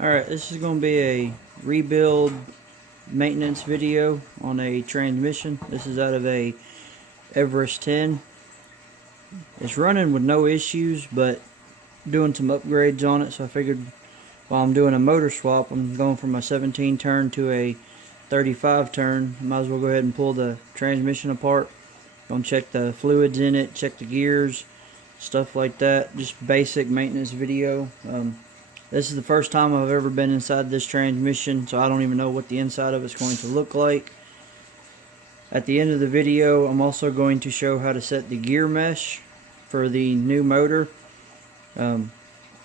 Alright, this is going to be a rebuild maintenance video on a transmission. This is out of a Everest 10. It's running with no issues, but doing some upgrades on it, so I figured while I'm doing a motor swap, I'm going from a 17 turn to a 35 turn. Might as well go ahead and pull the transmission apart. Gonna check the fluids in it, check the gears, stuff like that. Just basic maintenance video. This is the first time I've ever been inside this transmission, so I don't even know what the inside of it's going to look like. At the end of the video, I'm also going to show how to set the gear mesh for the new motor. I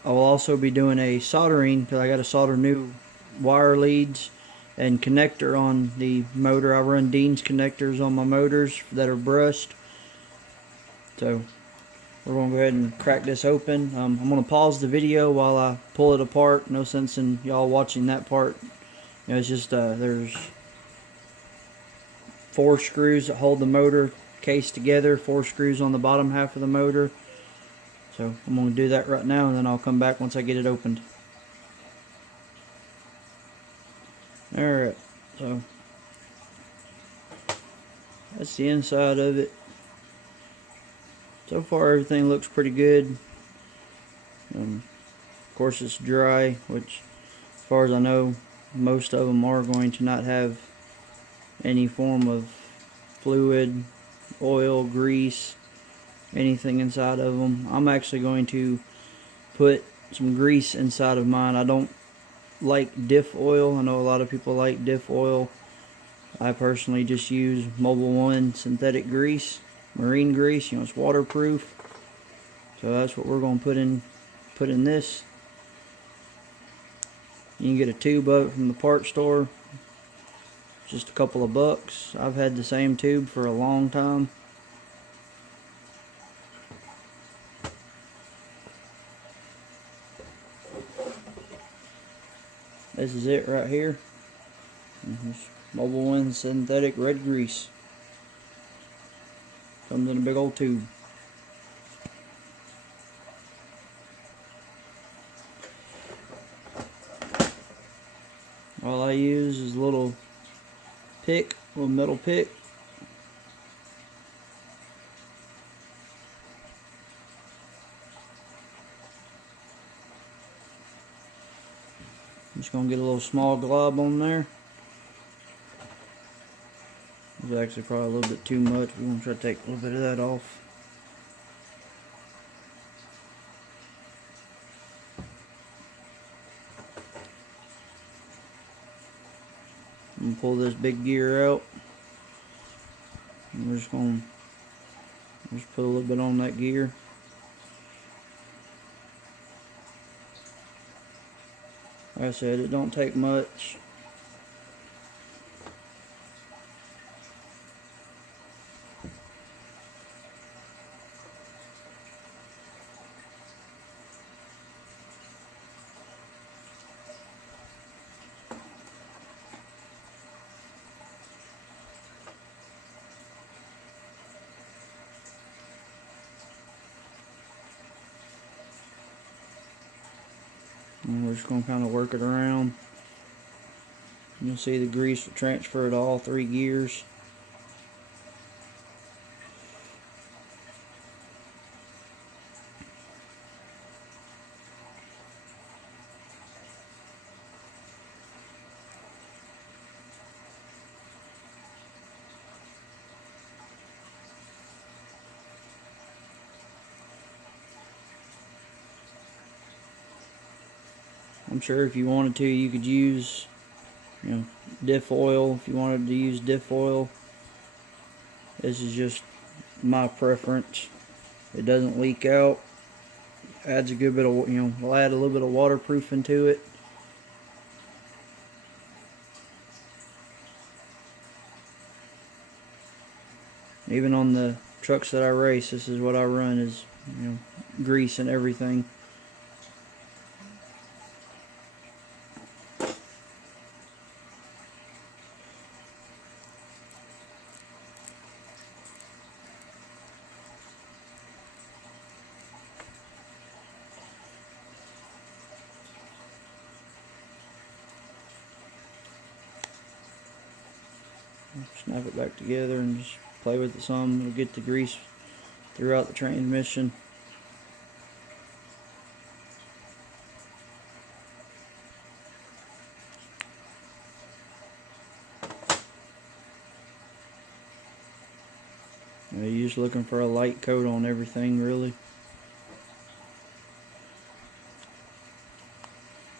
will also be doing a soldering, because I got to solder new wire leads and connector on the motor. I run Dean's connectors on my motors that are brushed. So we're going to go ahead and crack this open. I'm going to pause the video while I pull it apart. No sense in y'all watching that part. It's just there's 4 screws that hold the motor case together, 4 screws on the bottom half of the motor. So I'm going to do that right now, and then I'll come back once I get it opened. Alright, so that's the inside of it. So far everything looks pretty good. Of course it's dry, which as far as I know most of them are going to not have any form of fluid, oil, grease, anything inside of them. I'm actually going to put some grease inside of mine. I don't like diff oil. I know a lot of people like diff oil. I personally just use Mobil 1 synthetic grease, marine grease. It's waterproof. So that's what we're going to put in this. You can get a tube of it from the part store. Just a couple of bucks. I've had the same tube for a long time. This is it right here. Mobil 1 synthetic red grease. Comes in a big old tube. All I use is a little pick, a little metal pick. I'm just going to get a little small glob on there. It's actually probably a little bit too much. We're going to try to take a little bit of that off. I'm going to pull this big gear out. And we're just going to put a little bit on that gear. Like I said, it don't take much. And we're just going to kind of work it around. You'll see the grease will transfer to all 3 gears. I'm sure if you wanted to, you could use, diff oil if you wanted to use diff oil. This is just my preference. It doesn't leak out. Adds a good bit of, will add a little bit of waterproofing to it. Even on the trucks that I race, this is what I run, is grease and everything. snap it back together and just play with it some. It'll get the grease throughout the transmission. You're just looking for a light coat on everything, really.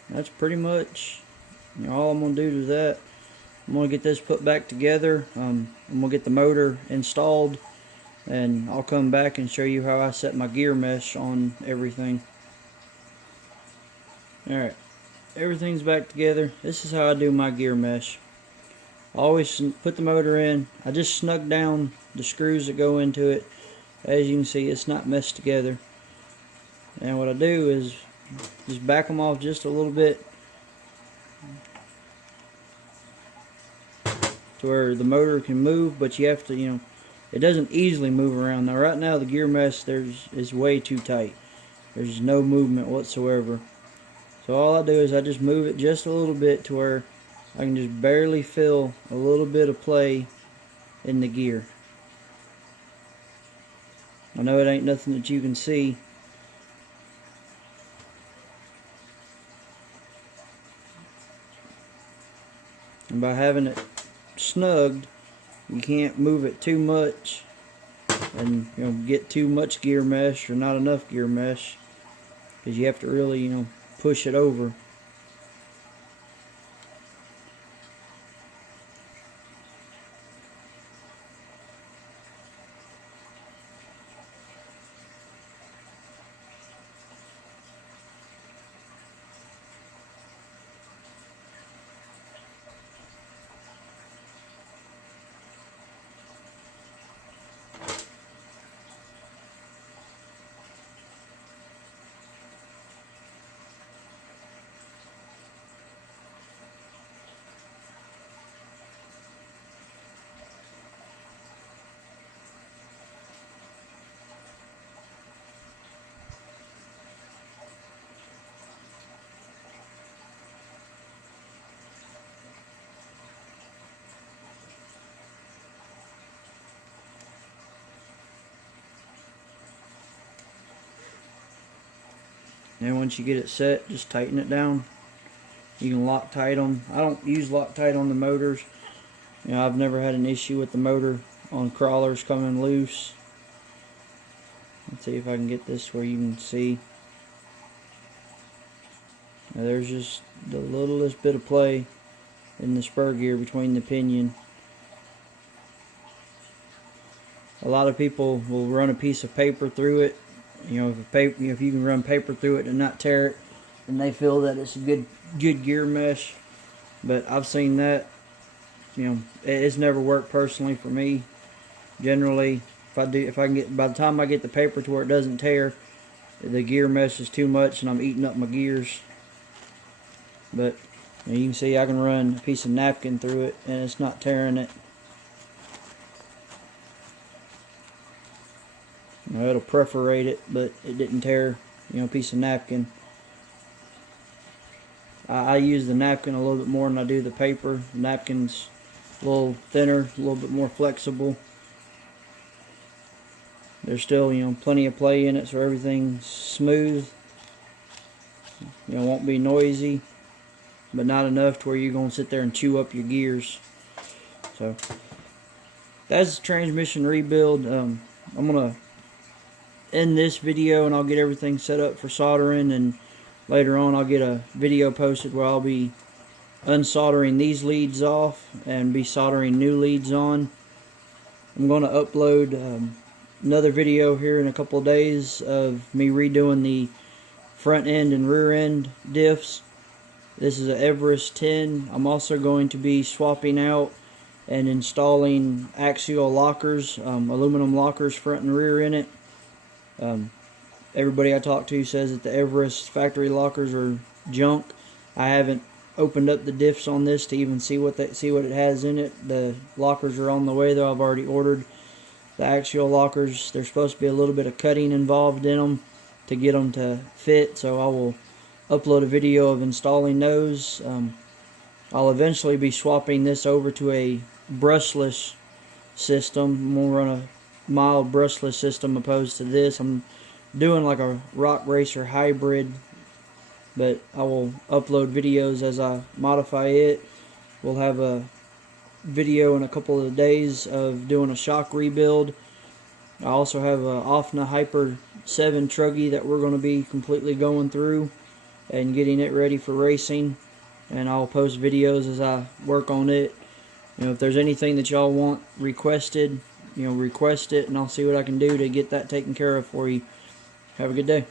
That's pretty much all I'm going to do to that. I'm going to get this put back together. I'm going to get the motor installed, and I'll come back and show you how I set my gear mesh on everything. Alright, everything's back together. This is how I do my gear mesh. I always put the motor in. I just snug down the screws that go into it. As you can see, it's not messed together. And what I do is just back them off just a little bit to where the motor can move, but you have to, it doesn't easily move around. Now right now the gear mesh is way too tight. There's no movement whatsoever. So all I do is I just move it just a little bit to where I can just barely feel a little bit of play in the gear. I know it ain't nothing that you can see. And by having it snugged, you can't move it too much and get too much gear mesh or not enough gear mesh, because you have to really push it over. And once you get it set, just tighten it down. You can Loctite them. I don't use Loctite on the motors. I've never had an issue with the motor on crawlers coming loose. Let's see if I can get this where you can see. Now there's just the littlest bit of play in the spur gear between the pinion. A lot of people will run a piece of paper through it. If you can run paper through it and not tear it, then they feel that it's a good gear mesh. But I've seen that. It's never worked personally for me. Generally, if I can get, by the time I get the paper to where it doesn't tear, the gear mesh is too much and I'm eating up my gears. But you can see I can run a piece of napkin through it and it's not tearing it. It'll perforate it, but it didn't tear, a piece of napkin. I use the napkin a little bit more than I do the paper. The napkin's a little thinner, a little bit more flexible. There's still, plenty of play in it, so everything's smooth. Won't be noisy, but not enough to where you're going to sit there and chew up your gears. So that's the transmission rebuild. I'm going to end this video and I'll get everything set up for soldering, and later on I'll get a video posted where I'll be unsoldering these leads off and be soldering new leads on. I'm going to upload another video here in a couple of days of me redoing the front end and rear end diffs. This is an Everest 10. I'm also going to be swapping out and installing axial lockers, aluminum lockers front and rear in it. Everybody I talk to says that the Everest factory lockers are junk. I haven't opened up the diffs on this to even see what it has in it. The lockers are on the way though. I've already ordered the axial lockers. There's supposed to be a little bit of cutting involved in them to get them to fit, so I will upload a video of installing those. I'll eventually be swapping this over to a brushless system. I'm going to run a mild brushless system opposed to this. I'm doing like a rock racer hybrid, but I will upload videos as I modify it. We'll have a video in a couple of days of doing a shock rebuild. I also have a Offna Hyper 7 truggy that we're going to be completely going through and getting it ready for racing, and I'll post videos as I work on it. If there's anything that y'all want requested, request it, and I'll see what I can do to get that taken care of for you. Have a good day.